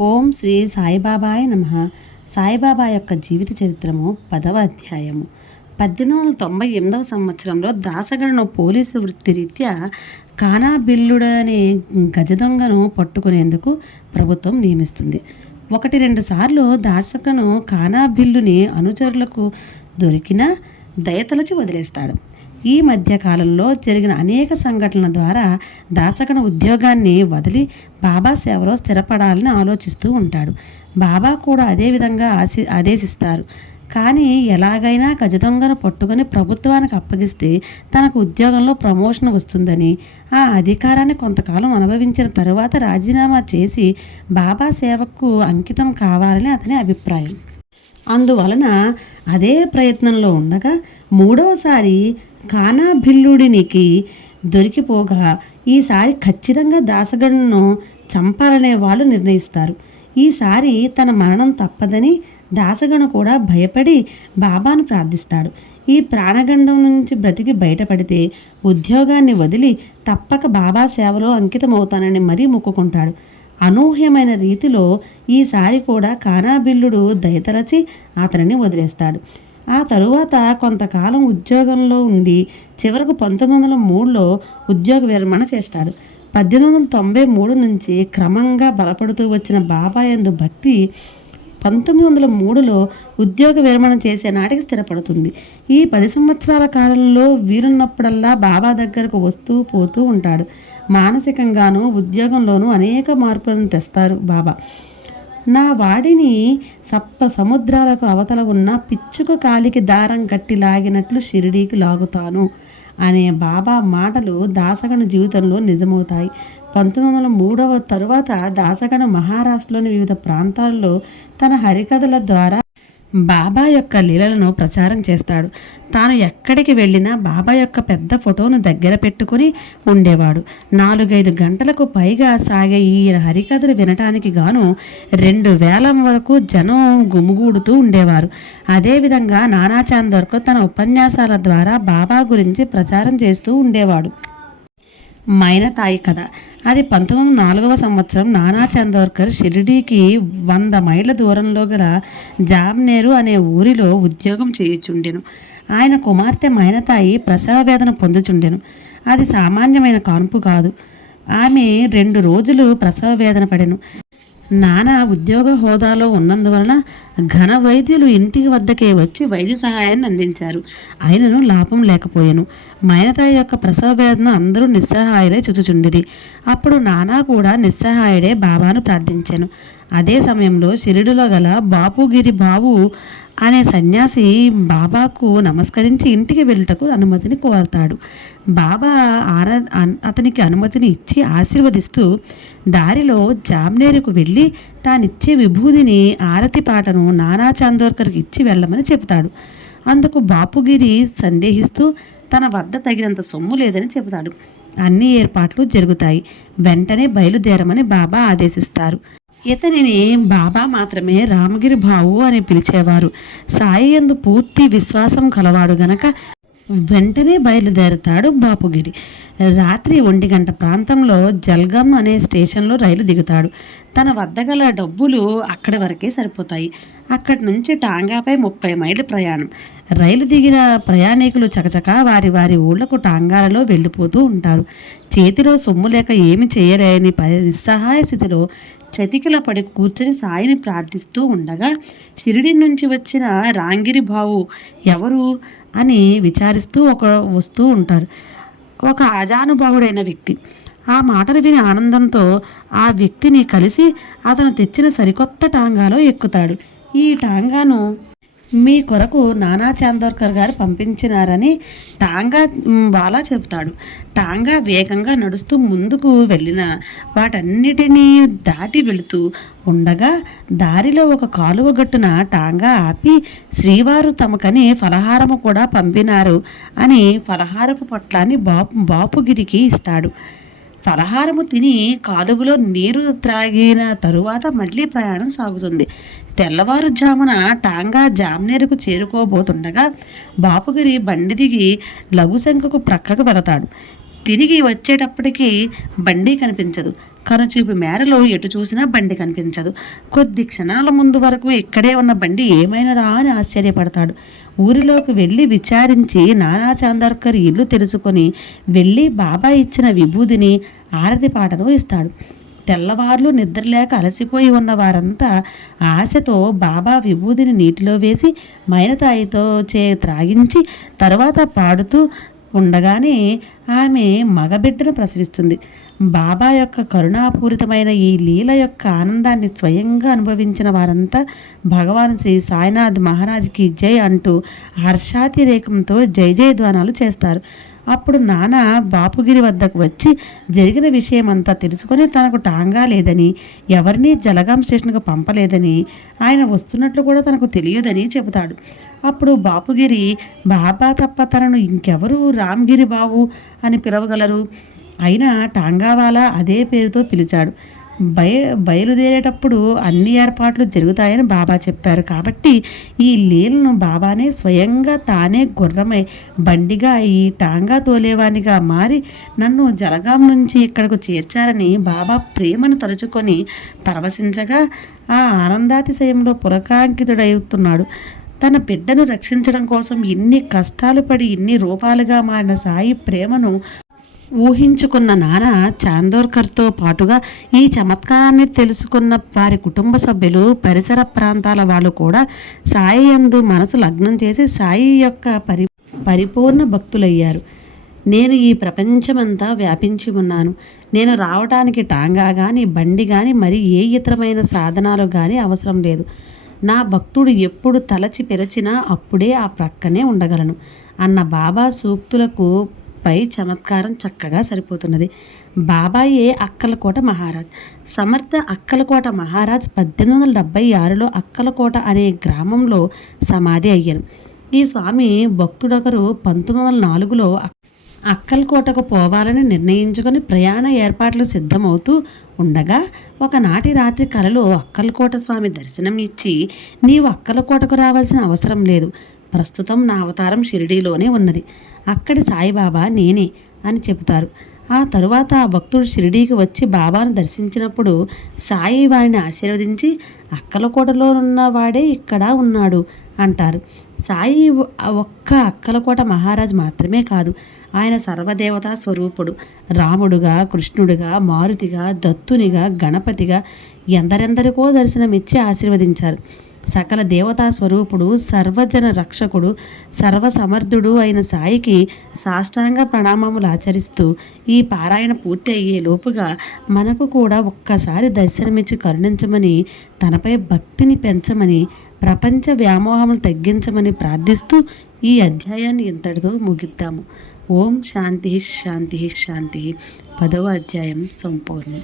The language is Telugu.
ఓం శ్రీ సాయిబాబాయ నమ. సాయిబాబా యొక్క జీవిత చరిత్రము పదవ అధ్యాయము. పద్దెనిమిది వందల తొంభై ఎనిమిదవ సంవత్సరంలో దాసగడను పోలీసు వృత్తిరీత్యా కానాబిల్లుడనే గజదొంగను పట్టుకునేందుకు ప్రభుత్వం నియమిస్తుంది. ఒకటి రెండు సార్లు దాసకను కానాబిల్లుని అనుచరులకు దొరికినా దయతలచి వదిలేస్తాడు. ఈ మధ్య కాలంలో జరిగిన అనేక సంఘటనల ద్వారా దాసగణ ఉద్యోగాన్ని వదిలి బాబా సేవలో స్థిరపడాలని ఆలోచిస్తూ ఉంటాడు. బాబా కూడా అదే విధంగా ఆశి ఆదేశిస్తారు. కానీ ఎలాగైనా గజదొంగను పట్టుకొని ప్రభుత్వానికి అప్పగిస్తే తనకు ఉద్యోగంలో ప్రమోషన్ వస్తుందని ఆ అధికారాన్ని కొంతకాలం అనుభవించిన తరువాత రాజీనామా చేసి బాబా సేవకు అంకితం కావాలని అతని అభిప్రాయం. అందువలన అదే ప్రయత్నంలో ఉండగా మూడవసారి కానాభిల్లుడినికి దొరికిపోగా ఈసారి ఖచ్చితంగా దాసగణను చంపాలనే వాళ్ళు నిర్ణయిస్తారు. ఈసారి తన మరణం తప్పదని దాసగణ కూడా భయపడి బాబాను ప్రార్థిస్తాడు. ఈ ప్రాణగండం నుంచి బ్రతికి బయటపడితే ఉద్యోగాన్ని వదిలి తప్పక బాబా సేవలో అంకితమవుతానని మరీ మొక్కుకుంటాడు. అనూహ్యమైన రీతిలో ఈసారి కూడా కానాబిల్లుడు దయతరచి అతనిని వదిలేస్తాడు. ఆ తరువాత కొంతకాలం ఉద్యోగంలో ఉండి చివరకు పంతొమ్మిది వందల మూడులో ఉద్యోగ విరమణ చేస్తాడు. పద్దెనిమిది వందల తొంభై మూడు నుంచి క్రమంగా బలపడుతూ వచ్చిన బాబాయందు భక్తి పంతొమ్మిది వందల మూడులో ఉద్యోగ విరమణ చేసే నాటికి స్థిరపడుతుంది. ఈ పది సంవత్సరాల కాలంలో వీరున్నప్పుడల్లా బాబా దగ్గరకు వస్తూ పోతూ ఉంటాడు. మానసికంగానూ ఉద్యోగంలోనూ అనేక మార్పులను తెస్తారు బాబా. నా వాడిని సప్త సముద్రాలకు అవతల ఉన్న పిచ్చుక కాలికి దారం కట్టి లాగినట్లు షిరిడీకి లాగుతాను అనే బాబా మాటలు దాసగణ జీవితంలో నిజమవుతాయి. పంతొమ్మిది వందల మూడవ తరువాత దాసగణ మహారాష్ట్రలోని వివిధ ప్రాంతాల్లో తన హరికథల ద్వారా బాబా యొక్క లీలలను ప్రచారం చేస్తాడు. తాను ఎక్కడికి వెళ్ళినా బాబా యొక్క పెద్ద ఫోటోను దగ్గర పెట్టుకుని ఉండేవాడు. నాలుగైదు గంటలకు పైగా సాగే ఈ హరికథలు వినటానికి గాను రెండు వేల వరకు జనం గుమిగూడుతూ ఉండేవారు. అదేవిధంగా నానా చాందర్కు తన ఉపన్యాసాల ద్వారా బాబా గురించి ప్రచారం చేస్తూ ఉండేవాడు. మైనతాయి కథ. అది పంతొమ్మిది వందల నాలుగవ సంవత్సరం నానా చందోర్కర్ షిరిడీకి వంద మైళ్ళ దూరంలో గల జామ్నేరు అనే ఊరిలో ఉద్యోగం చేయుచుండెను. ఆయన కుమార్తె మైనతాయి ప్రసవ వేదన పొందుచుండెను. అది సామాన్యమైన కాన్పు కాదు. ఆమె రెండు రోజులు ప్రసవ వేదన పడెను. నానా ఉద్యోగ హోదాలో ఉన్నందువలన ఘన వైద్యులు ఇంటి వద్దకే వచ్చి వైద్య సహాయాన్ని అందించారు. ఆయనను లాభం లేకపోయాను. మైనతాయి యొక్క ప్రసవ వేదన అందరూ నిస్సహాయులై చుచుచుండిరి. అప్పుడు నానా కూడా నిస్సహాయుడే బాబాను ప్రార్థించాను. అదే సమయంలో షిరిడిలో గల బాపుగిరి బాబు అనే సన్యాసి బాబాకు నమస్కరించి ఇంటికి వెళ్ళటకు అనుమతిని కోరతాడు. బాబా ఆరా అతనికి అనుమతిని ఇచ్చి ఆశీర్వదిస్తూ దారిలో జామ్నేరుకు వెళ్ళి తానిచ్చే విభూదిని ఆరతి పాటను నానా చాందోర్కర్కి ఇచ్చి వెళ్ళమని చెబుతాడు. అందుకు బాపుగిరి సందేహిస్తూ తన వద్ద తగినంత సొమ్ము లేదని చెబుతాడు. అన్ని ఏర్పాట్లు జరుగుతాయి. వెంటనే బయలుదేరమని బాబా ఆదేశిస్తారు. ఇతనిని బాబా మాత్రమే రామగిరి బావు అని పిలిచేవారు. సాయి ఎందు పూర్తి విశ్వాసం కలవాడు గనక వెంటనే బయలుదేరతాడు బాపుగిరి. రాత్రి ఒంటి గంట ప్రాంతంలో జల్గమ్ అనే స్టేషన్లో రైలు దిగుతాడు. తన వద్ద గల డబ్బులు అక్కడి వరకే సరిపోతాయి. అక్కడి నుంచి టాంగాపై ముప్పై మైళ్ళు ప్రయాణం. రైలు దిగిన ప్రయాణికులు చకచకా వారి వారి ఊళ్ళకు టాంగాలలో వెళ్ళిపోతూ ఉంటారు. చేతిలో సొమ్ము లేక ఏమి చేయలేని నిస్సహాయ స్థితిలో చతికిల పడి కూర్చొని సాయిని ప్రార్థిస్తూ ఉండగా షిరిడి నుంచి వచ్చిన రాంగిరి బావు ఎవరు? అని విచారిస్తూ ఒక వస్తూ ఉంటారు. ఒక అజానుభావుడైన వ్యక్తి. ఆ మాటలు విని ఆనందంతో ఆ వ్యక్తిని కలిసి అతను తెచ్చిన సరికొత్త టాంగాలో ఎక్కుతాడు. ఈ టాంగాను మీ కొరకు నానా చాందోర్కర్ గారు పంపించినారని టాంగా బాలా చెబుతాడు. టాంగా వేగంగా నడుస్తూ ముందుకు వెళ్ళిన వాటన్నిటినీ దాటి వెళుతూ ఉండగా దారిలో ఒక కాలువ గట్టున టాంగా ఆపి శ్రీవారు తమకని ఫలహారము కూడా పంపినారు అని ఫలహారపు పొట్లాన్ని బాపు బాపుగిరికి ఇస్తాడు. ఫలహారము తిని కాలువలో నీరు త్రాగిన తరువాత మళ్ళీ ప్రయాణం సాగుతుంది. తెల్లవారుజామున టాంగా జామ్నేరుకు చేరుకోబోతుండగా బాపుగిరి బండి దిగి లఘుశంఖకు ప్రక్కకు వెళతాడు. తిరిగి వచ్చేటప్పటికి బండి కనిపించదు. కనుచూపు మేరలో ఎటు చూసినా బండి కనిపించదు. కొద్ది క్షణాల ముందు వరకు ఇక్కడే ఉన్న బండి ఏమైనదా అని ఆశ్చర్యపడతాడు. ఊరిలోకి వెళ్ళి విచారించి నానా చాందర్కర్ ఇల్లు తెలుసుకొని వెళ్ళి బాబా ఇచ్చిన విభూదిని ఆరతి పాటను ఇస్తాడు. తెల్లవార్లు నిద్రలేక అలసిపోయి ఉన్న వారంతా ఆశతో బాబా విభూదిని నీటిలో వేసి మైనతాయితో చే త్రాగించి తర్వాత పాడుతూ ఉండగానే ఆమె మగబిడ్డను ప్రసవిస్తుంది. బాబా యొక్క కరుణాపూరితమైన ఈ లీల యొక్క ఆనందాన్ని స్వయంగా అనుభవించిన వారంతా భగవాన్ శ్రీ సాయినాథ్ మహారాజ్కి జై అంటూ హర్షాతిరేకంతో జై జయధ్వానాలు చేస్తారు. అప్పుడు నాన్న బాపుగిరి వద్దకు వచ్చి జరిగిన విషయమంతా తెలుసుకొని తనకు టాంగా లేదని ఎవరినీ జలగాం స్టేషన్కు పంపలేదని ఆయన వస్తున్నట్లు కూడా తనకు తెలియదని చెబుతాడు. అప్పుడు బాపుగిరి బాబా తప్ప తనను ఇంకెవరు రామ్గిరి బావు? అని పిలవగలరు. అయినా టాంగావాలా అదే పేరుతో పిలిచాడు. బయ బయలుదేరేటప్పుడు అన్ని ఏర్పాట్లు జరుగుతాయని బాబా చెప్పారు. కాబట్టి ఈ లీలను బాబానే స్వయంగా తానే గుర్రమై బండిగా అయి టాంగా తోలేవానిగా మారి నన్ను జలగాం నుంచి ఇక్కడకు చేర్చారని బాబా ప్రేమను తలుచుకొని పరవశించగా ఆ ఆనందాతిశయంలో పురకాంకితుడవుతున్నాడు తన బిడ్డను రక్షించడం కోసం ఇన్ని కష్టాలు పడి ఇన్ని రూపాలుగా మారిన సాయి ప్రేమను ఊహించుకున్న నాన్న చాందోర్కర్తో పాటుగా ఈ చమత్కారాన్ని తెలుసుకున్న వారి కుటుంబ సభ్యులు పరిసర ప్రాంతాల వాళ్ళు కూడా సాయి యందు మనసు లగ్నం చేసి సాయి యొక్క పరి పరిపూర్ణ భక్తులయ్యారు. నేను ఈ ప్రపంచమంతా వ్యాపించి ఉన్నాను. నేను రావటానికి టాంగా కానీ బండి కానీ మరి ఏ ఇతరమైన సాధనాలు కానీ అవసరం లేదు. నా భక్తుడు ఎప్పుడు తలచి పెరచినా అప్పుడే ఆ ప్రక్కనే ఉండగలను. అన్న బాబా సూక్తులకు పై చమత్కారం చక్కగా సరిపోతున్నది. బాబాయే అక్కలకోట మహారాజ్. సమర్థ అక్కలకోట మహారాజ్ పద్దెనిమిది వందల డెబ్బై ఆరులో అక్కలకోట అనే గ్రామంలో సమాధి అయ్యారు. ఈ స్వామి భక్తుడొకరు పంతొమ్మిది వందల నాలుగులో అక్కలకోటకు పోవాలని నిర్ణయించుకుని ప్రయాణ ఏర్పాట్లు సిద్ధమవుతూ ఉండగా ఒకనాటి రాత్రి కలలో అక్కలకోట స్వామి దర్శనం ఇచ్చి నీవు అక్కలకోటకు రావాల్సిన అవసరం లేదు. ప్రస్తుతం నా అవతారం షిరిడీలోనే ఉన్నది. అక్కడి సాయిబాబా నేనే అని చెబుతారు. ఆ తరువాత ఆ భక్తుడు షిరిడీకి వచ్చి బాబాను దర్శించినప్పుడు సాయి వారిని ఆశీర్వదించి అక్కలకోటలో ఉన్నవాడే ఇక్కడ ఉన్నాడు అంటారు. సాయి ఒక్క అక్కలకోట మహారాజ్ మాత్రమే కాదు ఆయన సర్వదేవతా స్వరూపుడు. రాముడుగా కృష్ణుడుగా మారుతిగా దత్తునిగా గణపతిగా ఎందరెందరికో దర్శనమిచ్చి ఆశీర్వదించారు. సకల దేవతా స్వరూపుడు సర్వజన రక్షకుడు సర్వసమర్థుడు అయిన సాయికి సాష్టాంగ ప్రణామములు ఆచరిస్తూ ఈ పారాయణ పూర్తి అయ్యే లోపుగా మనకు కూడా ఒక్కసారి దర్శనమిచ్చి కరుణించమని తనపై భక్తిని పెంచమని ప్రపంచ వ్యామోహములు తగ్గించమని ప్రార్థిస్తూ ఈ అధ్యాయాన్ని ఇంతటితో ముగిద్దాము. ఓం శాంతి శాంతి శాంతి పదవ అధ్యాయం సంపూర్ణం.